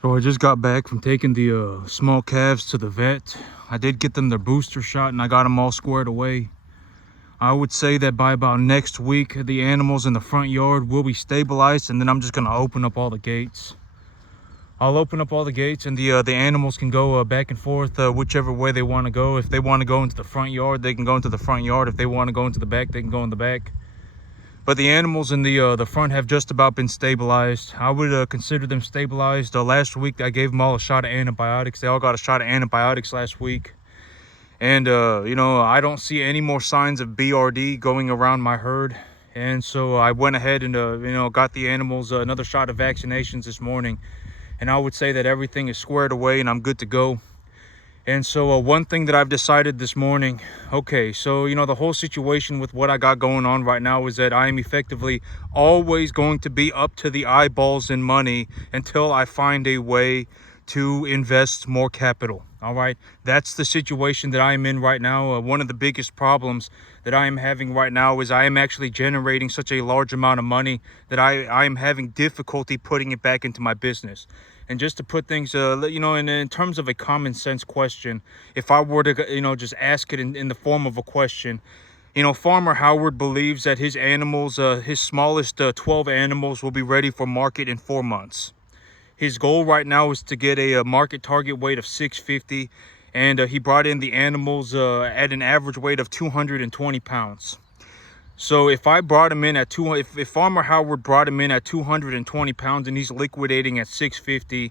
So I just got back from taking the small calves to the vet. I did get them their booster shot and I got them all squared away. I would say that by about next week, the animals in the front yard will be stabilized, and then I'm just gonna open up all the gates. I'll open up all the gates and the animals can go back and forth whichever way they want to go. If they want to go into the front yard, they can go into the front yard. If they want to go into the back, they can go in the back. But the animals in the front have just about been stabilized. I would consider them stabilized. Last week, I gave them all a shot of antibiotics. They all got a shot of antibiotics last week. And, you know, I don't see any more signs of BRD going around my herd. And so I went ahead and, you know, got the animals another shot of vaccinations this morning. And I would say that everything is squared away and I'm good to go. And so one thing that I've decided this morning, okay, so, you know, the whole situation with what I got going on right now is that I am effectively always going to be up to the eyeballs in money until I find a way to invest more capital. All right, that's the situation that I'm in right now. One of the biggest problems that I am having right now is I am actually generating such a large amount of money that I am having difficulty putting it back into my business. And just to put things, you know, in terms of a common sense question, if I were to, you know, just ask it in the form of a question, you know, Farmer Howard believes that his animals, his smallest 12 animals will be ready for market in 4 months. His goal right now is to get a market target weight of 650, and he brought in the animals at an average weight of 220 pounds. So if I brought him in at if Farmer Howard brought him in at 220 pounds and he's liquidating at 650,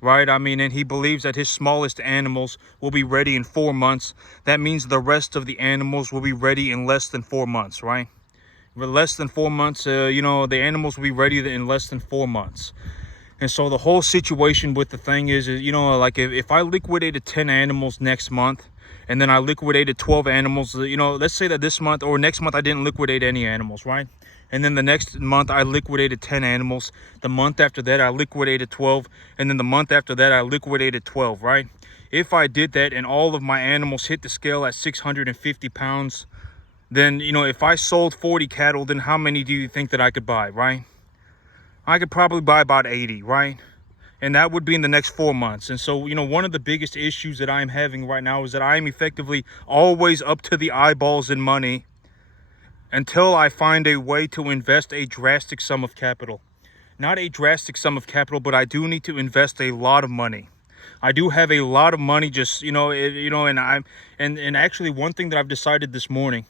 right? I mean, and he believes that his smallest animals will be ready in 4 months. That means the rest of the animals will be ready in less than 4 months, right? For less than 4 months, you know, the animals will be ready in less than 4 months. And so the whole situation with the thing is you know, like if I liquidated 10 animals next month, and then I liquidated 12 animals, you know, let's say that this month or next month I didn't liquidate any animals, right? And then the next month I liquidated 10 animals. The month after that I liquidated 12. And then the month after that I liquidated 12, right? If I did that and all of my animals hit the scale at 650 pounds, then, you know, if I sold 40 cattle, then how many do you think that I could buy, right? I could probably buy about 80, right? And that would be in the next 4 months. And so, you know, one of the biggest issues that I'm having right now is that I'm effectively always up to the eyeballs in money until I find a way to invest a drastic sum of capital. Not a drastic sum of capital, but I do need to invest a lot of money. I do have a lot of money, just, you know, and actually one thing that I've decided this morning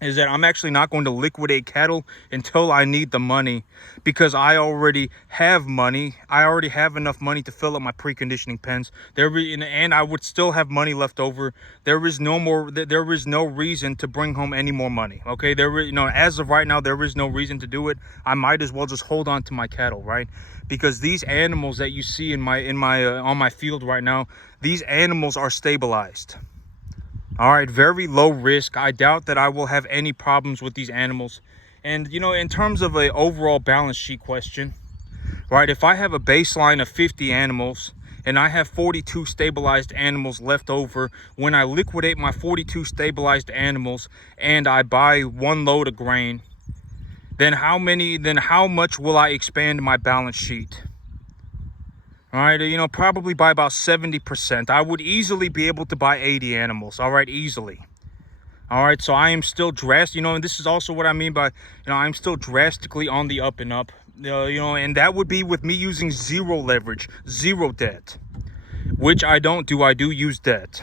is that I'm actually not going to liquidate cattle until I need the money, because I already have money. I already have enough money to fill up my preconditioning pens. And I would still have money left over. There is no reason to bring home any more money. Okay, you know, as of right now, there is no reason to do it. I might as well just hold on to my cattle, right? Because these animals that you see on my field right now, these animals are stabilized. All right, very low risk. I doubt that I will have any problems with these animals. And, you know, in terms of an overall balance sheet question, right, if I have a baseline of 50 animals and I have 42 stabilized animals left over, when I liquidate my 42 stabilized animals and I buy 1 load of grain, then how much will I expand my balance sheet? All right, you know, probably by about 70%. I would easily be able to buy 80 animals. All right, easily. All right, so I am still you know, and this is also what I mean by, you know, I'm still drastically on the up and up. You know, and that would be with me using zero leverage, zero debt, which I don't do. I do use debt.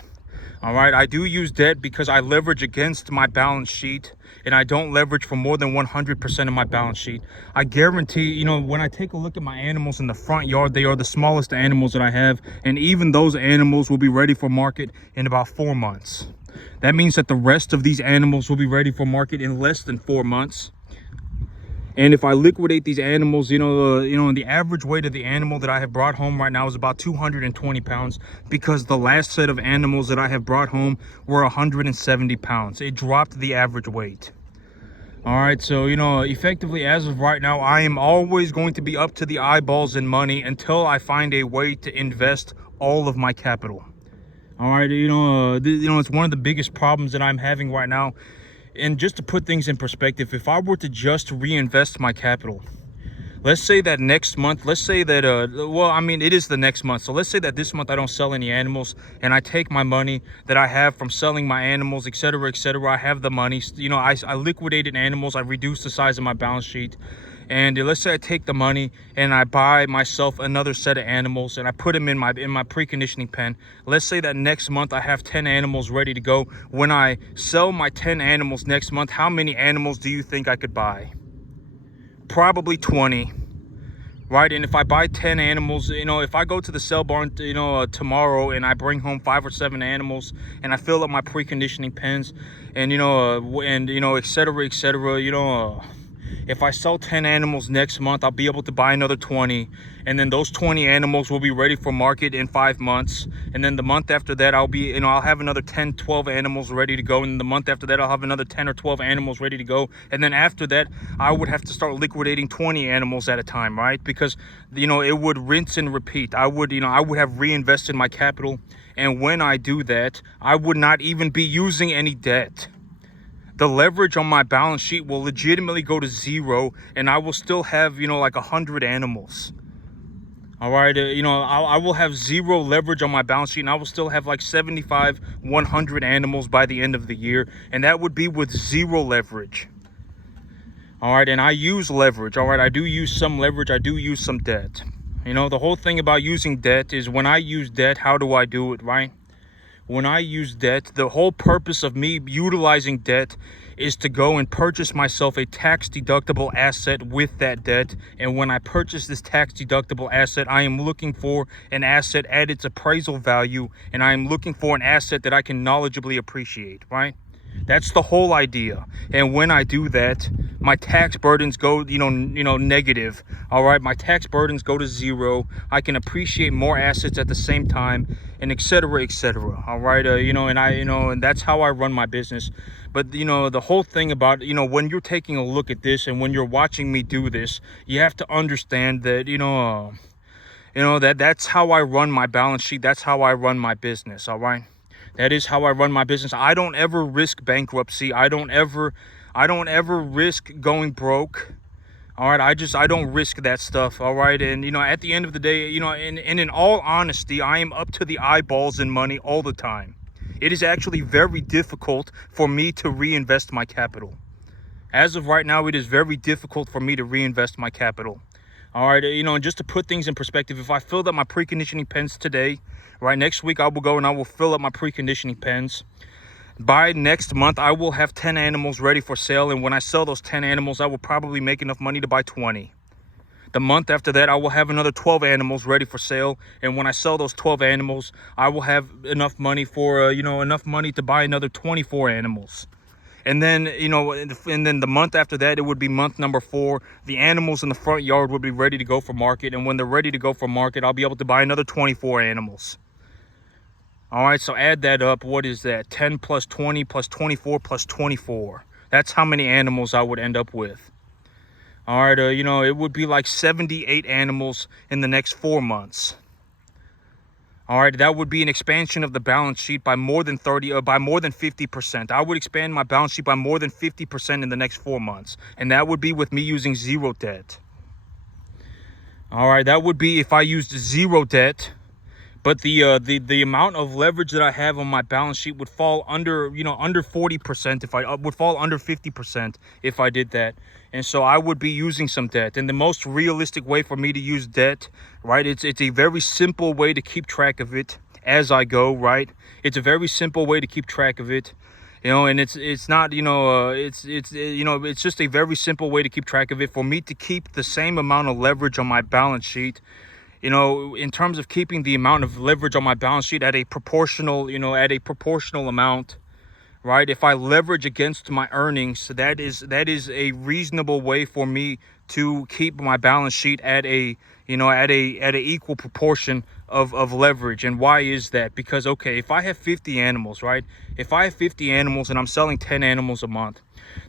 All right, I do use debt because I leverage against my balance sheet, and I don't leverage for more than 100% of my balance sheet. I guarantee, you know, when I take a look at my animals in the front yard, they are the smallest animals that I have, and even those animals will be ready for market in about 4 months. That means that the rest of these animals will be ready for market in less than 4 months. And if I liquidate these animals, you know, the average weight of the animal that I have brought home right now is about 220 pounds, because the last set of animals that I have brought home were 170 pounds. It dropped the average weight. All right, so, you know, effectively as of right now, I am always going to be up to the eyeballs in money until I find a way to invest all of my capital. All right, you know, it's one of the biggest problems that I'm having right now. And just to put things in perspective, if I were to just reinvest my capital, let's say that next month, let's say that, well, I mean, it is the next month. So let's say that this month I don't sell any animals, and I take my money that I have from selling my animals, etc., etc. I have the money, you know, I liquidated animals, I reduced the size of my balance sheet. And let's say I take the money and I buy myself another set of animals and I put them in my preconditioning pen. Let's say that next month I have 10 animals ready to go. When I sell my 10 animals next month, how many animals do you think I could buy? Probably 20, right? And if I buy 10 animals, you know, if I go to the sale barn, you know, tomorrow, and I bring home 5 or 7 animals and I fill up my preconditioning pens, and you know, etc., etc., you know, if I sell 10 animals next month, I'll be able to buy another 20. And then those 20 animals will be ready for market in 5 months. And then the month after that, I'll have another 10, 12 animals ready to go. And the month after that, I'll have another 10 or 12 animals ready to go. And then after that, I would have to start liquidating 20 animals at a time, right? Because, you know, it would rinse and repeat. I would have reinvested my capital. And when I do that, I would not even be using any debt. The leverage on my balance sheet will legitimately go to 0, and I will still have, you know, like 100 animals. All right, you know, I will have 0 leverage on my balance sheet, and I will still have like 75, 100 animals by the end of the year, and that would be with 0 leverage. All right, and I use leverage. All right, I do use some leverage. I do use some debt. You know, the whole thing about using debt is when I use debt, how do I do it, right? When I use debt, the whole purpose of me utilizing debt is to go and purchase myself a tax-deductible asset with that debt. And when I purchase this tax-deductible asset, I am looking for an asset at its appraisal value, and I am looking for an asset that I can knowledgeably appreciate, right? That's the whole idea. And when I do that, my tax burdens go, you know, negative. All right, my tax burdens go to 0. I can appreciate more assets at the same time, and etc., etc. All right, and that's how I run my business. But you know, the whole thing about, you know, when you're taking a look at this and when you're watching me do this, you have to understand that, that's how I run my balance sheet. That's how I run my business. All right. That is how I run my business. I don't ever risk bankruptcy. I don't ever risk going broke. All right, I don't risk that stuff. All right, and you know, at the end of the day, you know, and in all honesty, I am up to the eyeballs in money all the time. It is actually very difficult for me to reinvest my capital. As of right now, it is very difficult for me to reinvest my capital. All right, you know, and just to put things in perspective, if I filled up my preconditioning pens today, right, next week I will go and I will fill up my preconditioning pens. By next month, I will have 10 animals ready for sale. And when I sell those 10 animals, I will probably make enough money to buy 20. The month after that, I will have another 12 animals ready for sale. And when I sell those 12 animals, I will have enough money for, enough money to buy another 24 animals. And then, you know, and then the month after that, it would be month number 4. The animals in the front yard would be ready to go for market. And when they're ready to go for market, I'll be able to buy another 24 animals. All right, so add that up. What is that? 10 plus 20 plus 24 plus 24. That's how many animals I would end up with. All right, it would be like 78 animals in the next 4 months. All right, that would be an expansion of the balance sheet by more than 50%. I would expand my balance sheet by more than 50% in the next 4 months. And that would be with me using 0 debt. All right, that would be if I used 0 debt. But the amount of leverage that I have on my balance sheet would fall under 40%. If I would fall under 50% if I did that. And so I would be using some debt. And the most realistic way for me to use debt, right? It's a very simple way to keep track of it as I go, right? It's a very simple way to keep track of it. You know, and it's not, it's just a very simple way to keep track of it for me to keep the same amount of leverage on my balance sheet. You know, in terms of keeping the amount of leverage on my balance sheet at a proportional amount, right? If I leverage against my earnings, that is a reasonable way for me to keep my balance sheet at a equal proportion of leverage. And why is that? Because, okay, if I have 50 animals, right? If I have 50 animals and I'm selling 10 animals a month,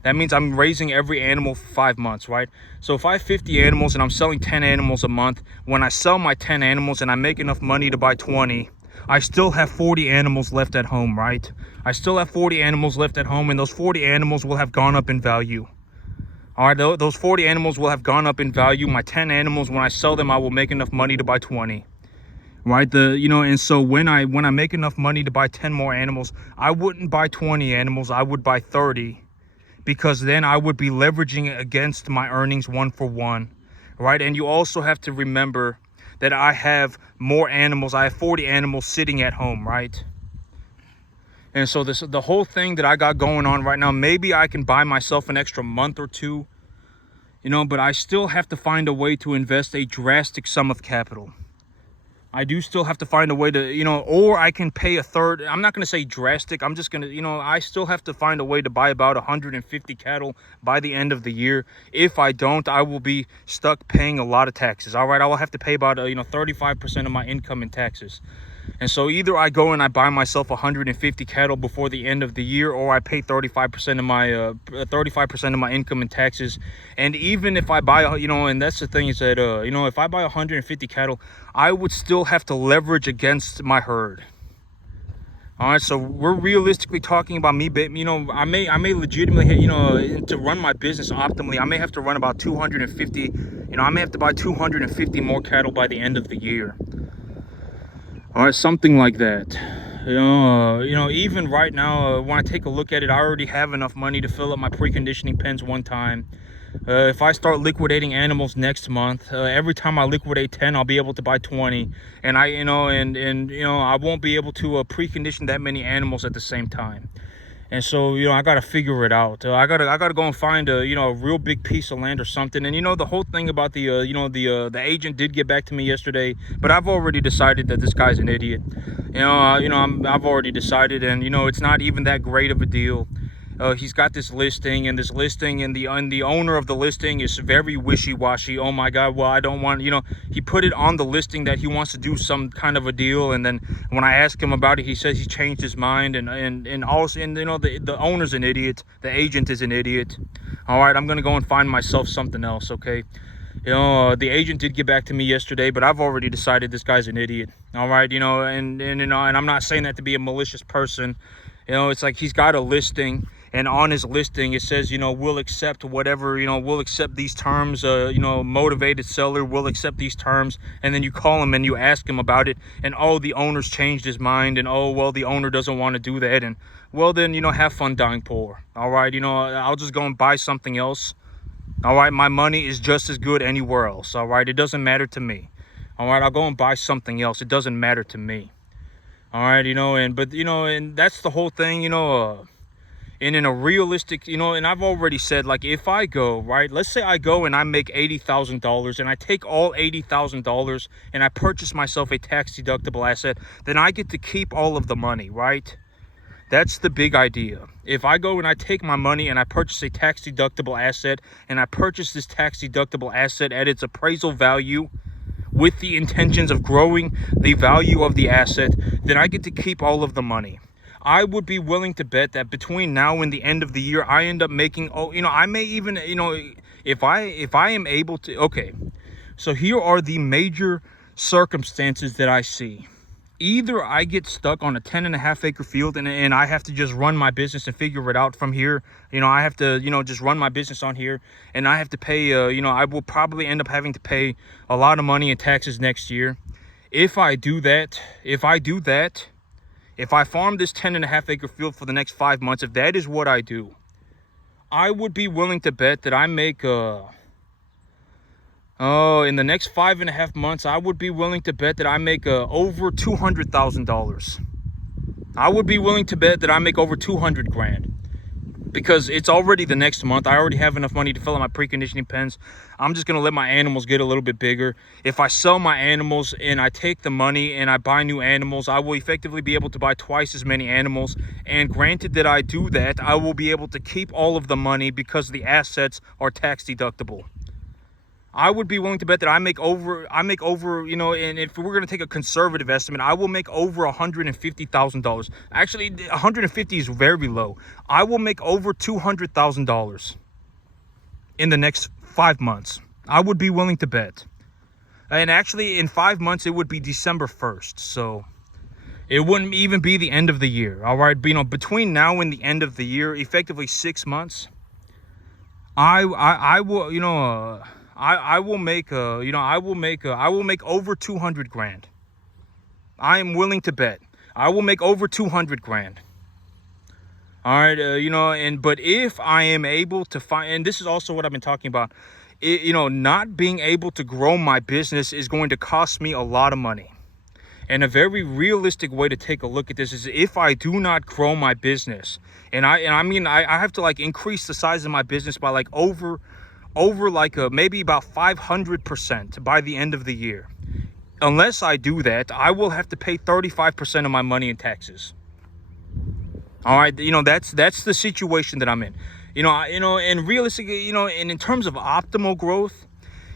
that means I'm raising every animal for 5 months, right? So if I have 50 animals and I'm selling 10 animals a month, when I sell my 10 animals and I make enough money to buy 20, I still have 40 animals left at home, right? I still have 40 animals left at home, and those 40 animals will have gone up in value. All right, those 40 animals will have gone up in value. My 10 animals, when I sell them, I will make enough money to buy 20. Right, and so when I make enough money to buy 10 more animals, I wouldn't buy 20 animals, I would buy 30, because then I would be leveraging it against my earnings 1-for-1. Right, and you also have to remember that I have more animals. I have 40 animals sitting at home, right? And so the whole thing that I got going on right now, maybe I can buy myself an extra month or two, but I still have to find a way to invest a drastic sum of capital. I do still have to find a way to, or I can pay a third. I'm not going to say drastic. I'm just going to, I still have to find a way to buy about 150 cattle by the end of the year. If I don't, I will be stuck paying a lot of taxes. All right, I will have to pay about, 35% of my income in taxes. And so either I go and I buy myself 150 cattle before the end of the year, or I pay 35% of my income in taxes. And even if I buy, and that's the thing is that, if I buy 150 cattle, I would still have to leverage against my herd. All right, so we're realistically talking about me, I may legitimately, to run my business optimally, I may have to run about 250, I may have to buy 250 more cattle by the end of the year. All right, something like that. Even right now, when I take a look at it, I already have enough money to fill up my preconditioning pens one time. If I start liquidating animals next month, every time I liquidate 10, I'll be able to buy 20, and I won't be able to precondition that many animals at the same time. And so, I got to figure it out. I gotta go and find a real big piece of land or something. And the whole thing about the agent did get back to me yesterday, but I've already decided that this guy's an idiot. I've already decided, and it's not even that great of a deal. He's got this listing, and the owner of the listing is very wishy-washy. Oh my God, well, I don't want, he put it on the listing that he wants to do some kind of a deal, and then when I ask him about it, he says he changed his mind, and the owner's an idiot, the agent is an idiot. All right, I'm gonna go and find myself something else, okay? The agent did get back to me yesterday, but I've already decided this guy's an idiot. All right, and I'm not saying that to be a malicious person. It's like he's got a listing, and on his listing it says, we'll accept whatever, we'll accept these terms, motivated seller, we'll accept these terms. And then you call him and you ask him about it, and the owner's changed his mind, and well, the owner doesn't want to do that. And well, then, have fun dying poor. All right, I'll just go and buy something else. All right, my money is just as good anywhere else. All right, it doesn't matter to me. All right, I'll go and buy something else. It doesn't matter to me. All right, and that's the whole thing, and in a realistic, and I've already said, like, if I go, right, let's say I go and I make $80,000, and I take all $80,000 and I purchase myself a tax deductible asset, then I get to keep all of the money, right? That's the big idea. If I go and I take my money and I purchase a tax deductible asset, and I purchase this tax deductible asset at its appraisal value, with the intentions of growing the value of the asset, then I get to keep all of the money. I would be willing to bet that between now and the end of the year, I end up making, I may even, if I am able to, okay. So here are the major circumstances that I see. Either I get stuck on a 10.5 acre field, and I have to just run my business and figure it out from here. I have to, just run my business on here, and I have to pay, I will probably end up having to pay a lot of money in taxes next year. If I do that, if I farm this 10.5 acre field for the next 5 months, if that is what I do, I would be willing to bet that I make, in the next 5.5 months, I would be willing to bet that I make over $200,000. I would be willing to bet that I make over 200 grand, because it's already the next month. I already have enough money to fill out my preconditioning pens. I'm just going to let my animals get a little bit bigger. If I sell my animals and I take the money and I buy new animals, I will effectively be able to buy twice as many animals. And granted that I do that, I will be able to keep all of the money because the assets are tax deductible. I would be willing to bet that I make over, and if we're going to take a conservative estimate, I will make over $150,000. Actually, 150 is very low. I will make over $200,000 in the next 5 months. I would be willing to bet. And actually, in 5 months, it would be December 1st. So it wouldn't even be the end of the year. All right. But, between now and the end of the year, effectively 6 months, I will, I will make, I will make over 200 grand. I am willing to bet. I will make over 200 grand. All right, but if I am able to find, and this is also what I've been talking about, not being able to grow my business is going to cost me a lot of money. And a very realistic way to take a look at this is if I do not grow my business, and I have to like increase the size of my business by like over like maybe about 500% by the end of the year. Unless I do that, I will have to pay 35% of my money in taxes. All right, that's the situation that I'm in. And realistically, and in terms of optimal growth,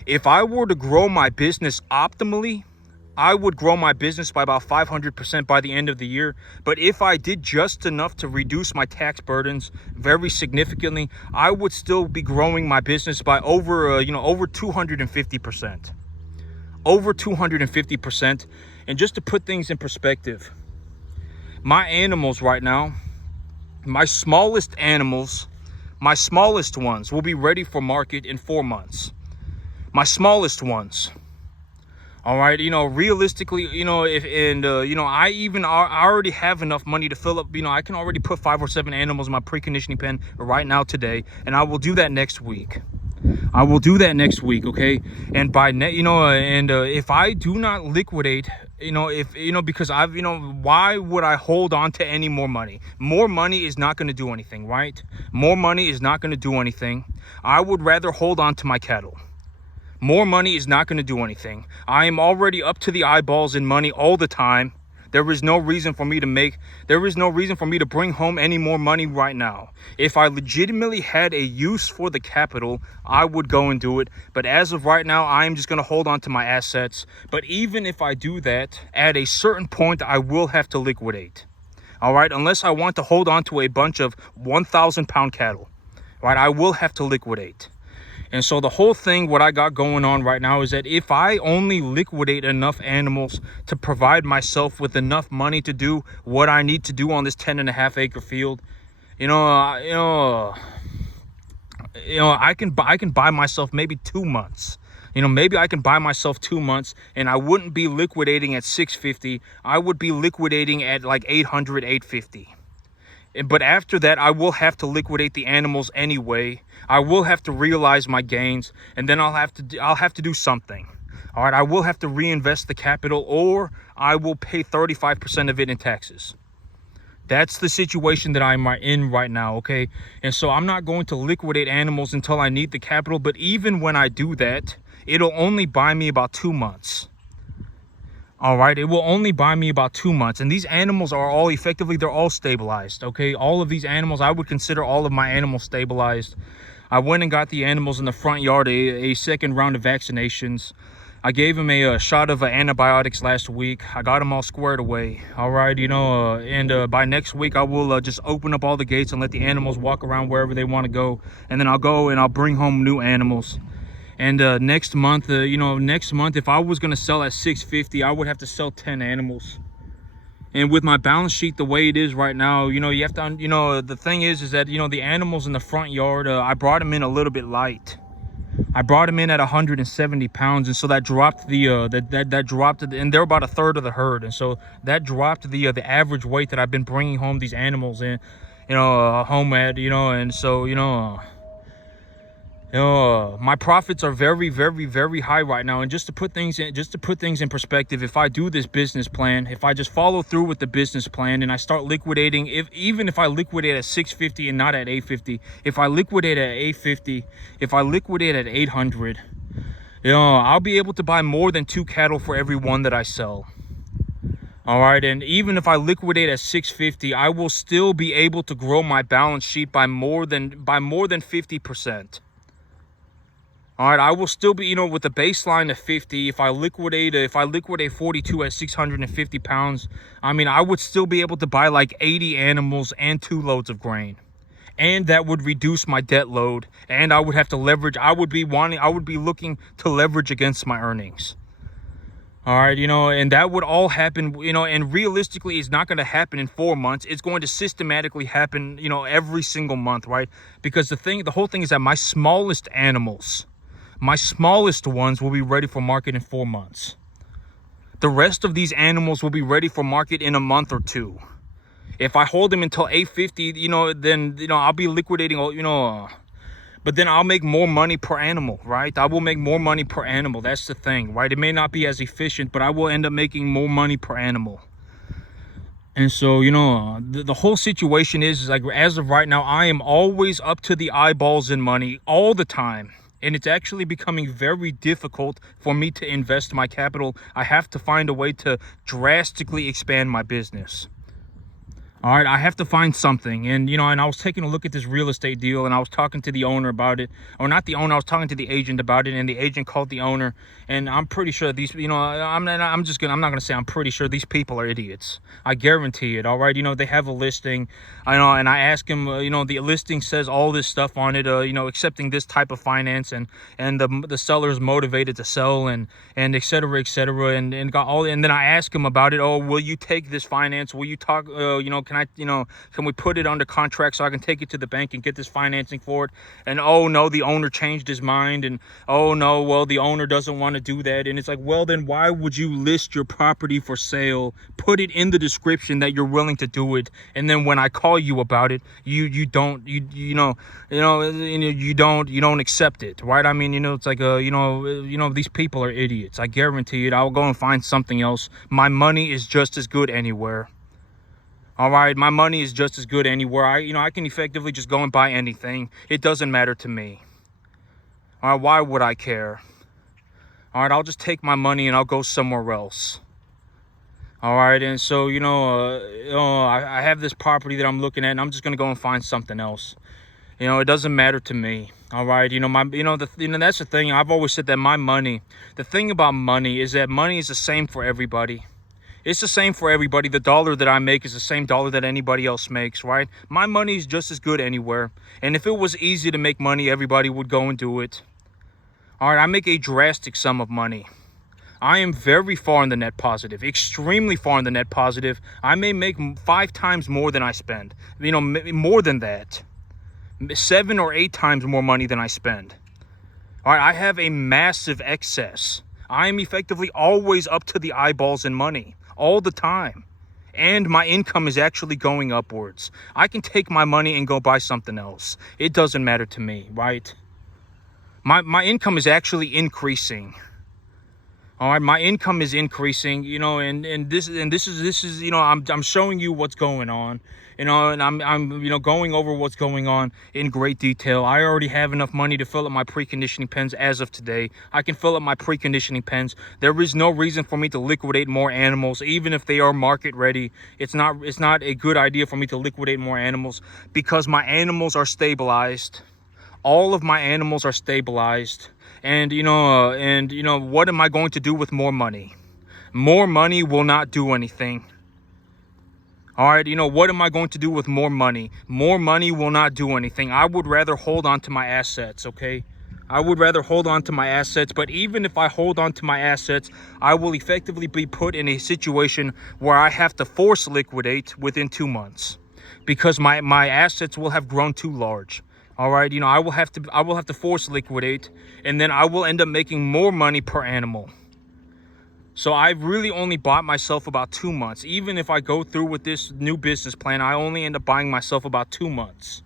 if I were to grow my business optimally, I would grow my business by about 500% by the end of the year. But if I did just enough to reduce my tax burdens very significantly, I would still be growing my business by over 250%. Over 250%. And just to put things in perspective, my animals right now, my smallest animals, my smallest ones will be ready for market in 4 months. My smallest ones. All right, realistically, I already have enough money to fill up, I can already put 5 or 7 animals in my preconditioning pen right now today, and I will do that next week. Okay? And if I do not liquidate, because why would I hold on to any more money? More money is not going to do anything, right? More money is not going to do anything. I would rather hold on to my cattle. More money is not going to do anything. I am already up to the eyeballs in money all the time. There is no reason for me to bring home any more money right now. If I legitimately had a use for the capital, I would go and do it. But as of right now, I am just going to hold on to my assets. But even if I do that, at a certain point, I will have to liquidate. All right, unless I want to hold on to a bunch of 1,000-pound cattle. Right, I will have to liquidate. And so the whole thing, what I got going on right now is that if I only liquidate enough animals to provide myself with enough money to do what I need to do on this 10.5-acre field, I can buy myself maybe 2 months. Maybe I can buy myself 2 months, and I wouldn't be liquidating at 650. I would be liquidating at like 800, 850. But after that, I will have to liquidate the animals anyway. I will have to realize my gains, and then I'll have to do something. All right, I will have to reinvest the capital, or I will pay 35% of it in taxes. That's the situation that I'm in right now, okay? And so I'm not going to liquidate animals until I need the capital, but even when I do that, it'll only buy me about 2 months. All right, it will only buy me about 2 months. And these animals are all they're all stabilized, okay? All of these animals, I would consider all of my animals stabilized. I went and got the animals in the front yard a second round of vaccinations. I gave them a shot of antibiotics last week. I got them all squared away. All right, and by next week, I will just open up all the gates and let the animals walk around wherever they want to go. And then I'll go and I'll bring home new animals. And next month, if I was going to sell at 650, I would have to sell 10 animals. And with my balance sheet the way it is right now, you have to, the thing is that, the animals in the front yard, I brought them in a little bit light. I brought them in at 170 pounds. And so that dropped that dropped, and they're about a third of the herd. And so that dropped the average weight that I've been bringing home these animals in, home at, and so, my profits are very, very, very high right now. And just to put things in perspective, if I do this business plan, if I just follow through with the business plan and I start liquidating, even if I liquidate at 650 and not at 850, if I liquidate at 850, if I liquidate at 800, I'll be able to buy more than 2 cattle for every one that I sell. All right, and even if I liquidate at 650, I will still be able to grow my balance sheet by more than 50%. All right, I will still be, with a baseline of 50. If I liquidate 42 at 650 pounds, I would still be able to buy like 80 animals and 2 loads of grain. And that would reduce my debt load. And I would have to leverage. I would be looking to leverage against my earnings. All right, and that would all happen, and realistically, it's not going to happen in 4 months. It's going to systematically happen, every single month, right? Because the whole thing is that my smallest animals, my smallest ones will be ready for market in 4 months. The rest of these animals will be ready for market in a month or two. If I hold them until 850, then, I'll be liquidating, but then I'll make more money per animal, right? I will make more money per animal. That's the thing, right? It may not be as efficient, but I will end up making more money per animal. And so, the whole situation is like, as of right now, I am always up to the eyeballs in money all the time. And it's actually becoming very difficult for me to invest my capital. I have to find a way to drastically expand my business. All right, I have to find something. And, and I was taking a look at this real estate deal, and I was talking to the owner about it. Or not the owner, I was talking to the agent about it, and the agent called the owner. And I'm pretty sure these, I'm not going to say I'm pretty sure these people are idiots. I guarantee it, all right? They have a listing. I know, and I asked him, the listing says all this stuff on it, accepting this type of finance, and the seller is motivated to sell, and et cetera, and got all. And then I asked him about it. Oh, will you take this finance? Will you talk, can we put it under contract so I can take it to the bank and get this financing for it? And oh no, the owner changed his mind, and oh no, well, the owner doesn't want to do that. And it's like, well, then why would you list your property for sale, put it in the description that you're willing to do it, and then when I call you about it, you don't accept it, right? I mean, it's like these people are idiots. I guarantee it. I'll go and find something else. My money is just as good anywhere. All right, my money is just as good anywhere. I can effectively just go and buy anything. It doesn't matter to me. All right, why would I care? All right, I'll just take my money and I'll go somewhere else. All right, and so, I have this property that I'm looking at, and I'm just going to go and find something else. It doesn't matter to me. All right, that's the thing. I've always said that my money, the thing about money is that money is the same for everybody. It's the same for everybody. The dollar that I make is the same dollar that anybody else makes, right? My money is just as good anywhere. And if it was easy to make money, everybody would go and do it. All right, I make a drastic sum of money. I am very far in the net positive, extremely far in the net positive. I may make 5 times more than I spend, more than that. 7 or 8 times more money than I spend. All right, I have a massive excess. I am effectively always up to the eyeballs in money. All the time. And my income is actually going upwards. I can take my money and go buy something else. It doesn't matter to me, right? My income is actually increasing. All right, my income is increasing, and this is I'm showing you what's going on, and I'm going over what's going on in great detail. I already have enough money to fill up my preconditioning pens as of today. I can fill up my preconditioning pens. There is no reason for me to liquidate more animals, even if they are market ready. It's not a good idea for me to liquidate more animals because my animals are stabilized. All of my animals are stabilized. And, what am I going to do with more money? More money will not do anything. All right, what am I going to do with more money? More money will not do anything. I would rather hold on to my assets, okay? I would rather hold on to my assets, but even if I hold on to my assets, I will effectively be put in a situation where I have to force liquidate within 2 months because my assets will have grown too large. All right, I will have to force liquidate, and then I will end up making more money per animal. So I've really only bought myself about 2 months. Even if I go through with this new business plan, I only end up buying myself about 2 months.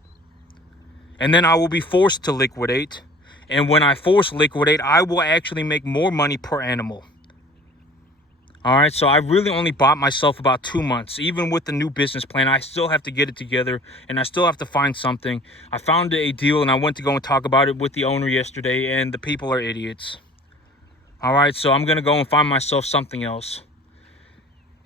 And then I will be forced to liquidate. And when I force liquidate, I will actually make more money per animal. All right, so I really only bought myself about 2 months. Even with the new business plan, I still have to get it together, and I still have to find something. I found a deal, and I went to go and talk about it with the owner yesterday, and the people are idiots. All right, so I'm going to go and find myself something else.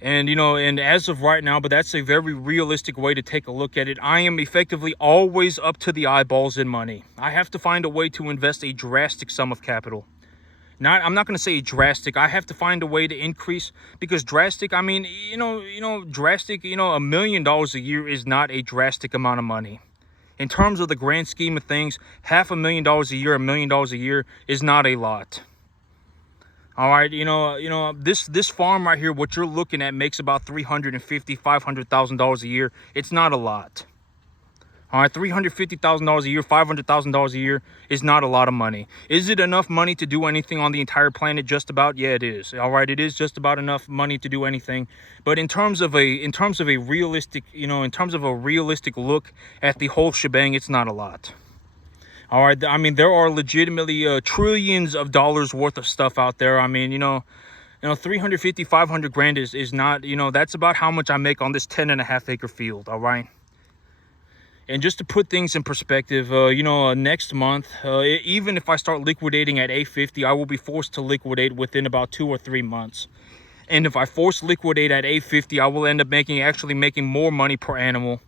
And, and as of right now, but that's a very realistic way to take a look at it. I am effectively always up to the eyeballs in money. I have to find a way to invest a drastic sum of capital. I'm not going to say drastic. I have to find a way to increase, because drastic, I mean, drastic, $1 million a year is not a drastic amount of money. In terms of the grand scheme of things, $500,000 a year, $1 million a year is not a lot. All right, this farm right here, what you're looking at, makes about $350,000-$500,000 a year. It's not a lot. All right, $350,000 a year, $500,000 a year is not a lot of money. Is it enough money to do anything on the entire planet? Just about. Yeah, it is. All right, it is just about enough money to do anything. But in terms of a realistic, in terms of a realistic look at the whole shebang, it's not a lot. All right, I mean, there are legitimately trillions of dollars worth of stuff out there. I mean, 350, 500 grand is not, that's about how much I make on this 10.5 acre field. All right. And just to put things in perspective, next month, even if I start liquidating at 850, I will be forced to liquidate within about 2 or 3 months. And if I force liquidate at 850, I will end up actually making more money per animal.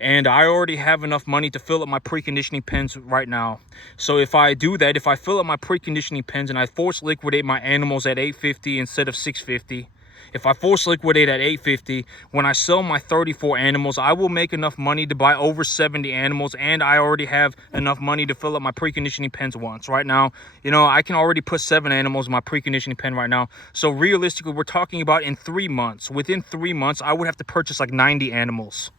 And I already have enough money to fill up my preconditioning pens right now. So if I do that, if I fill up my preconditioning pens and I force liquidate my animals at 850 instead of 650, if I force liquidate at 850, when I sell my 34 animals, I will make enough money to buy over 70 animals, and I already have enough money to fill up my preconditioning pens once. Right now, I can already put 7 animals in my preconditioning pen right now. So realistically, we're talking about in 3 months. Within 3 months, I would have to purchase like 90 animals.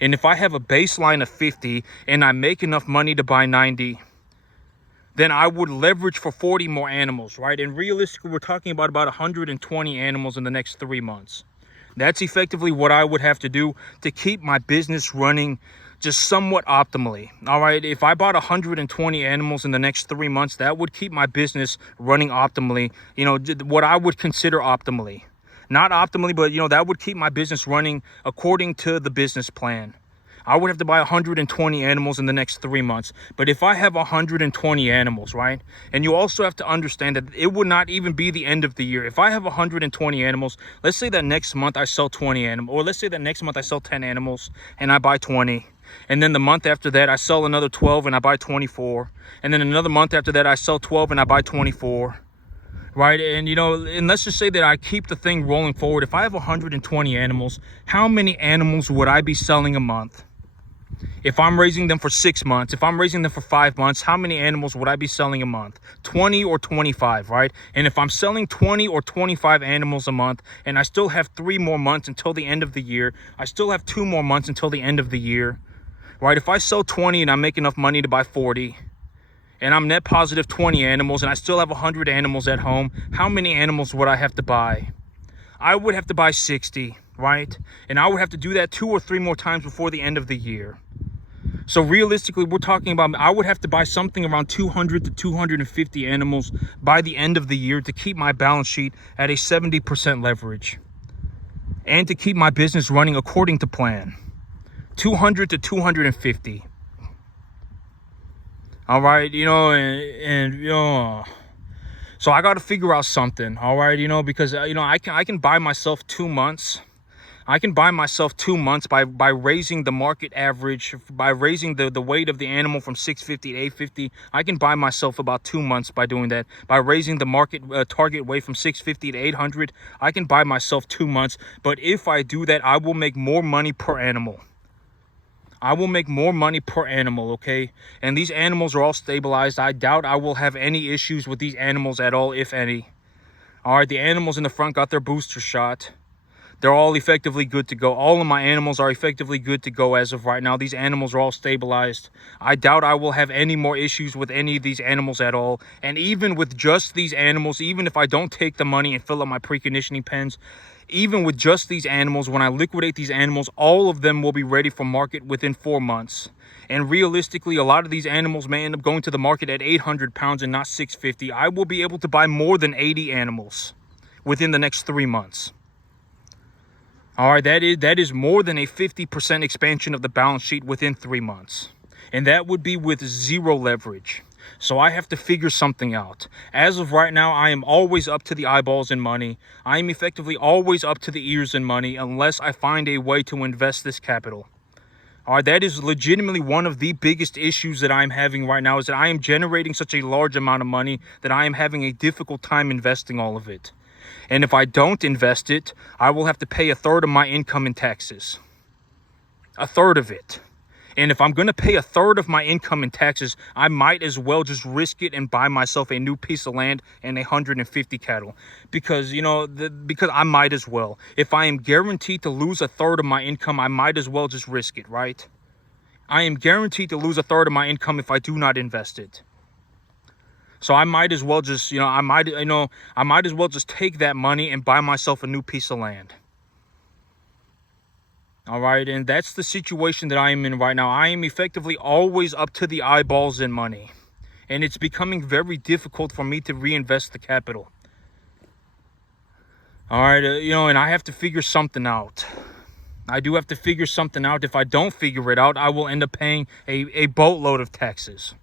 And if I have a baseline of 50 and I make enough money to buy 90, then I would leverage for 40 more animals, right? And realistically, we're talking about 120 animals in the next 3 months. That's effectively what I would have to do to keep my business running just somewhat optimally. All right, if I bought 120 animals in the next 3 months, that would keep my business running optimally, what I would consider optimally. Not optimally, but, that would keep my business running according to the business plan. I would have to buy 120 animals in the next 3 months. But if I have 120 animals, right? And you also have to understand that it would not even be the end of the year. If I have 120 animals, let's say that next month I sell 20 animals, or let's say that next month I sell 10 animals and I buy 20. And then the month after that, I sell another 12 and I buy 24. And then another month after that, I sell 12 and I buy 24. Right, and and let's just say that I keep the thing rolling forward. If I have 120 animals, how many animals would I be selling a month? If I'm raising them for 6 months, if I'm raising them for 5 months, how many animals would I be selling a month? 20 or 25, right? And if I'm selling 20 or 25 animals a month, and I still have 3 more months until the end of the year, I still have 2 more months until the end of the year, right? If I sell 20 and I make enough money to buy 40, and I'm net positive 20 animals, and I still have 100 animals at home, how many animals would I have to buy? I would have to buy 60, right? And I would have to do that 2 or 3 more times before the end of the year. So realistically, we're talking about, I would have to buy something around 200 to 250 animals by the end of the year to keep my balance sheet at a 70% leverage and to keep my business running according to plan. 200 to 250. All right, so I got to figure out something, all right, because, I can buy myself 2 months. I can buy myself 2 months by raising the market average, by raising the weight of the animal from 650 to 850. I can buy myself about 2 months by doing that. By raising the market target weight from 650 to 800, I can buy myself 2 months. But if I do that, I will make more money per animal. I will make more money per animal, okay? And these animals are all stabilized. I doubt I will have any issues with these animals at all, if any. All right, the animals in the front got their booster shot. They're all effectively good to go. All of my animals are effectively good to go as of right now. These animals are all stabilized. I doubt I will have any more issues with any of these animals at all. And even with just these animals, even if I don't take the money and fill up my preconditioning pens, even with just these animals, when I liquidate these animals, all of them will be ready for market within 4 months. And realistically, a lot of these animals may end up going to the market at 800 pounds and not 650. I will be able to buy more than 80 animals within the next 3 months. All right, that is more than a 50% expansion of the balance sheet within 3 months. And that would be with 0 leverage. So I have to figure something out. As of right now, I am always up to the eyeballs in money. I am effectively always up to the ears in money unless I find a way to invest this capital. All right, that is legitimately one of the biggest issues that I'm having right now, is that I am generating such a large amount of money that I am having a difficult time investing all of it. And if I don't invest it, I will have to pay 1/3 of my income in taxes. 1/3 of it. And if I'm going to pay a third of my income in taxes, I might as well just risk it and buy myself a new piece of land and 150 cattle. Because, because I might as well. If I am guaranteed to lose a third of my income, I might as well just risk it, right? I am guaranteed to lose a third of my income if I do not invest it. So I might as well just, I might as well just take that money and buy myself a new piece of land. All right, and that's the situation that I am in right now. I am effectively always up to the eyeballs in money, and it's becoming very difficult for me to reinvest the capital. All right, and I have to figure something out. I do have to figure something out. If I don't figure it out, I will end up paying a boatload of taxes.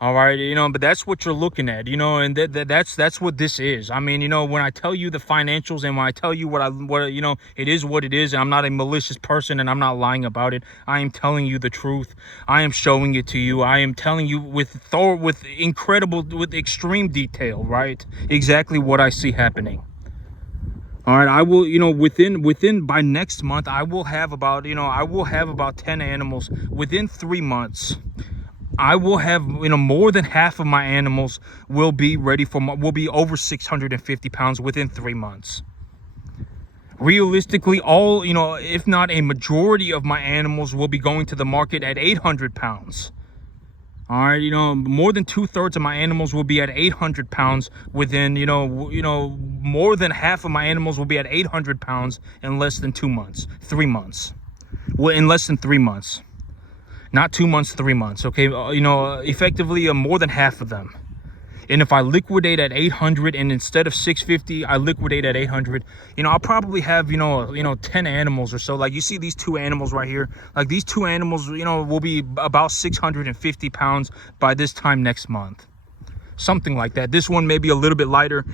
All right, but that's what you're looking at, and that's what this is. I mean, when I tell you the financials and when I tell you what it is what it is, and I'm not a malicious person and I'm not lying about it. I am telling you the truth. I am showing it to you. I am telling you with extreme detail, right? Exactly what I see happening. All right, I will, within by next month, I will have about 10 animals. Within 3 months, I will have, more than half of my animals will be will be over 650 pounds within 3 months. Realistically, all, if not a majority of my animals will be going to the market at 800 pounds. All right, more than 2/3 of my animals will be at 800 pounds within, more than half of my animals will be at 800 pounds in less than 2 months, 3 months. Well, in less than 3 months. Not 2 months, 3 months, okay? Effectively, more than half of them. And if I liquidate at 800 and instead of 650, I liquidate at 800, I'll probably have, 10 animals or so. Like you see these 2 animals right here. Like these 2 animals, will be about 650 pounds by this time next month. Something like that. This one may be a little bit lighter.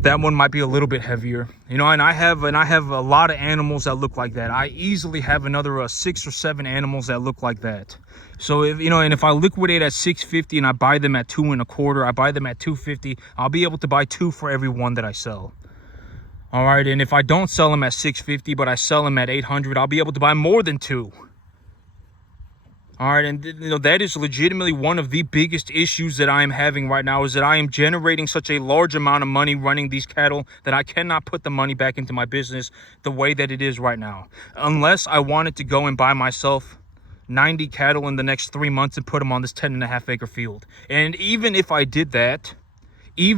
That one might be a little bit heavier. And I have a lot of animals that look like that. I easily have another 6 or 7 animals that look like that. So if and if I liquidate at 650 and I buy them at 2 1/4, I buy them at 250, I'll be able to buy 2 for every one that I sell. All right, and if I don't sell them at 650 but I sell them at 800, I'll be able to buy more than 2. All right, and that is legitimately one of the biggest issues that I am having right now, is that I am generating such a large amount of money running these cattle that I cannot put the money back into my business the way that it is right now. Unless I wanted to go and buy myself 90 cattle in the next 3 months and put them on this 10.5 acre field. And even if I did that, I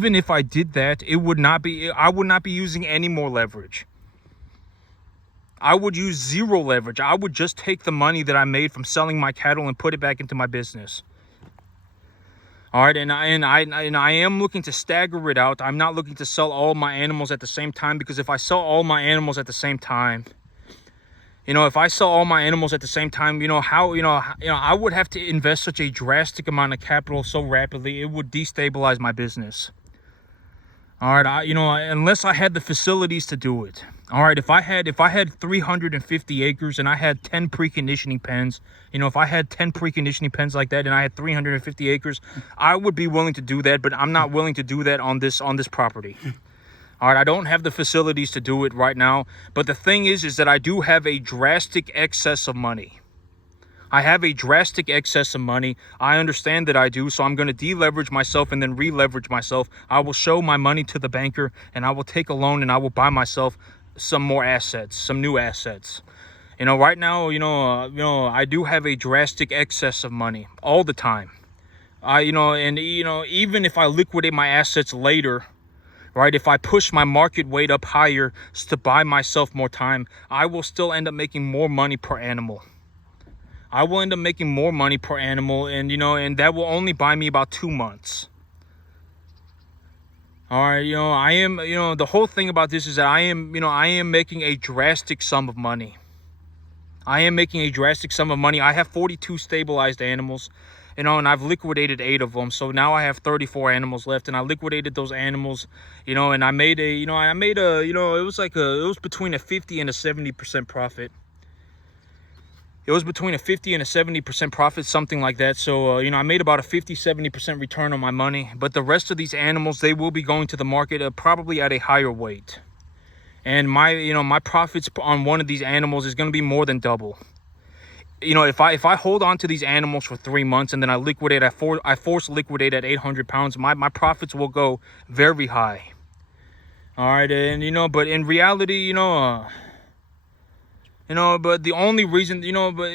would not be using any more leverage. I would use 0 leverage. I would just take the money that I made from selling my cattle and put it back into my business. All right, and I am looking to stagger it out. I'm not looking to sell all my animals at the same time, because if I sell all my animals at the same time, if I sell all my animals at the same time, I would have to invest such a drastic amount of capital so rapidly, it would destabilize my business. All right, unless I had the facilities to do it. All right, if I had 350 acres and I had 10 preconditioning pens, if I had 10 preconditioning pens like that and I had 350 acres, I would be willing to do that, but I'm not willing to do that on this property. All right, I don't have the facilities to do it right now, but the thing is that I do have a drastic excess of money. I have a drastic excess of money. I understand that I do, so I'm going to deleverage myself and then re-leverage myself. I will show my money to the banker and I will take a loan and I will buy myself some more assets, some new assets. Right now, I do have a drastic excess of money all the time. Even if I liquidate my assets later, right, if I push my market weight up higher to buy myself more time, I will still end up making more money per animal. I will end up making more money per animal, and and that will only buy me about 2 months. All right, I am, the whole thing about this is that I am making a drastic sum of money. I am making a drastic sum of money. I have 42 stabilized animals, and I've liquidated 8 of them. So now I have 34 animals left, and I liquidated those animals, and I made it was between a 50 and a 70% profit. It was between a 50 and a 70% profit, something like that. So, I made about a 50-70% return on my money. But the rest of these animals, they will be going to the market probably at a higher weight. And my profits on one of these animals is going to be more than double. you know, if I hold on to these animals for 3 months and then I liquidate, I force liquidate at 800 pounds, my profits will go very high. All right, and you know, but in reality, but the only reason,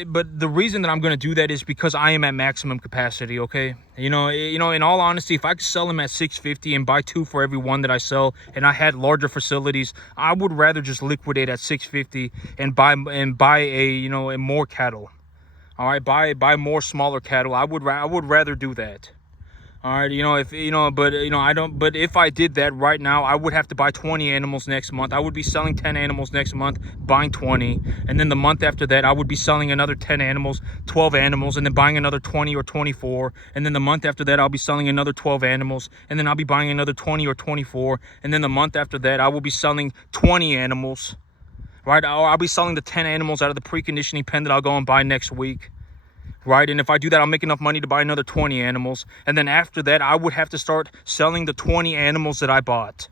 but the reason that I'm going to do that is because I am at maximum capacity, okay? In all honesty, if I could sell them at 650 and buy 2 for every 1 that I sell, and I had larger facilities, I would rather just liquidate at 650 and buy a more cattle. All right, buy more smaller cattle. I would rather do that. All right, but if I did that right now, I would have to buy 20 animals next month. I would be selling 10 animals next month, buying 20. And then the month after that, I would be selling another 10 animals, 12 animals, and then buying another 20 or 24. And then the month after that, I'll be selling another 12 animals, and then I'll be buying another 20 or 24. And then the month after that, I will be selling 20 animals, right? I'll be selling the 10 animals out of the preconditioning pen that I'll go and buy next week. Right, and if I do that, I'll make enough money to buy another 20 animals. And then after that, I would have to start selling the 20 animals that I bought.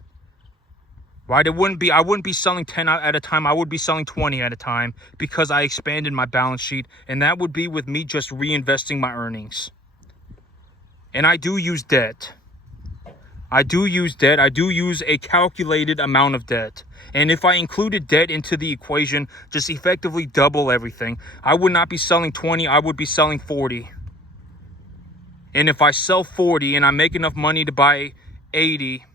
Right, I wouldn't be selling 10 at a time. I would be selling 20 at a time because I expanded my balance sheet. And that would be with me just reinvesting my earnings. And I do use debt. I do use a calculated amount of debt. And if I included debt into the equation, just effectively double everything, I would not be selling 20, I would be selling 40. And if I sell 40 and I make enough money to buy 80,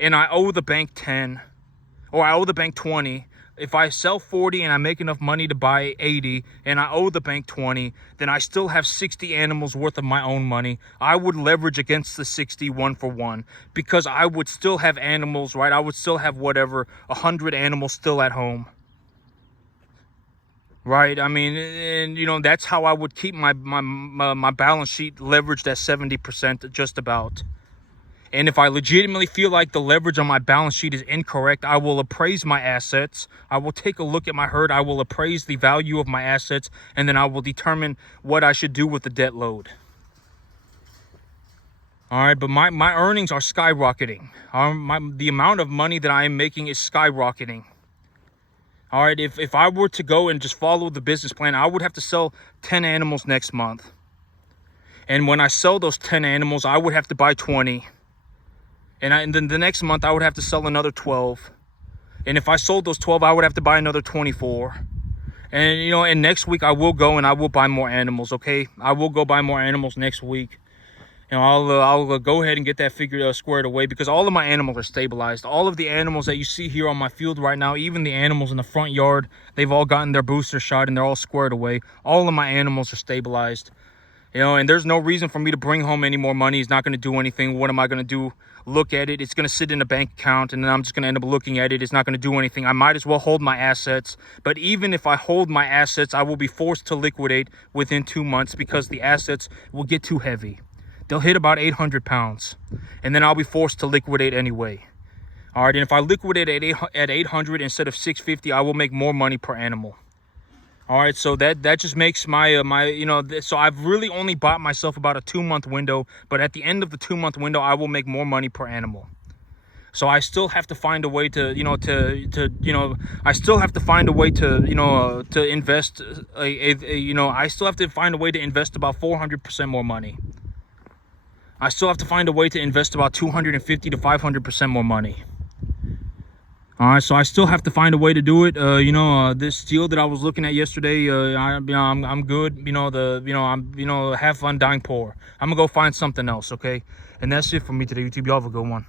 and I owe the bank 10, or I owe the bank 20, if I sell 40 and I make enough money to buy 80 and I owe the bank 20, then I still have 60 animals worth of my own money. I would leverage against the 60 1 for 1 because I would still have animals, right? I would still have 100 animals still at home. Right? I mean, and that's how I would keep my balance sheet leveraged at 70% just about. And if I legitimately feel like the leverage on my balance sheet is incorrect, I will appraise my assets. I will take a look at my herd. I will appraise the value of my assets. And then I will determine what I should do with the debt load. All right, but my earnings are skyrocketing. The amount of money that I am making is skyrocketing. All right, if I were to go and just follow the business plan, I would have to sell 10 animals next month. And when I sell those 10 animals, I would have to buy 20. And then the next month, I would have to sell another 12. And if I sold those 12, I would have to buy another 24. And, and next week, I will go and I will buy more animals, okay? I will go buy more animals next week. I'll go ahead and get that figure squared away because all of my animals are stabilized. All of the animals that you see here on my field right now, even the animals in the front yard, they've all gotten their booster shot and they're all squared away. All of my animals are stabilized. And there's no reason for me to bring home any more money. It's not going to do anything. What am I going to do? Look at it. It's going to sit in a bank account, and then I'm just going to end up looking at it. It's not going to do anything. I might as well hold my assets. But even if I hold my assets, I will be forced to liquidate within 2 months because the assets will get too heavy. They'll hit about 800 pounds, and then I'll be forced to liquidate anyway. All right, and if I liquidate at 800 instead of 650, I will make more money per animal. All right, so that just makes so I've really only bought myself about a 2-month window, but at the end of the 2-month window, I will make more money per animal. So I still have to find a way to I still have to find a way to to invest I still have to find a way to invest about 400% more money. I still have to find a way to invest about 250 to 500% more money. All right, so I still have to find a way to do it. This deal that I was looking at yesterday, I'm good. Have fun dying poor. I'm gonna go find something else, okay? And that's it for me today, YouTube. Y'all have a good one.